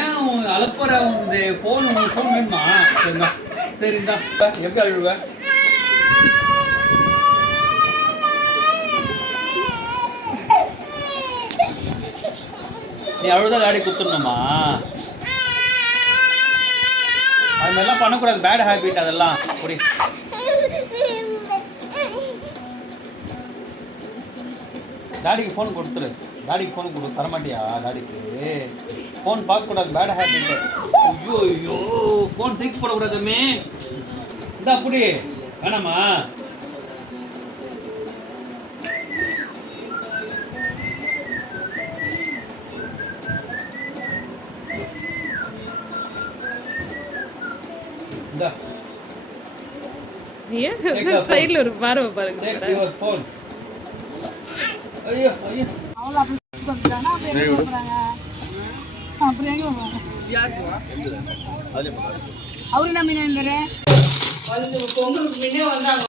ஏன் அலப்புற ஃபோன் வேணுமா? சரிந்தா சரிந்தா எப்படி அழுவேன்? நீ அழுதா காடி குத்துடணுமா? அது மாதிரிலாம் பண்ணக்கூடாது, பேட் ஹேபிட் அதெல்லாம். அப்படி டாடிக்கு ஃபோன் கொடுத்துரு. டாடிக்கு ஃபோன் கொடு. தரமாட்டியா டாடிக்கு? ஃபோன் பார்க்கக்கூடாது, பேட் ஹேபிட். ஐயோ ஐயோ, ஃபோன் தூக்கி போடக்கூடாதுமே. இந்த அப்படி வேணாமா? இந்த சைடுல ஒரு பார்வை பாருங்க. Take your phone. ஐயோ ஐயோ, அவள அப்படி சொல்றாங்க. அப்படியே போறாங்க. அப்படியே போறாங்க. யாருக்குவா? அதுல அவரு நம்ம என்ன நம்பரே? வந்து பொங்கலுக்கு முன்னே வந்தாங்க.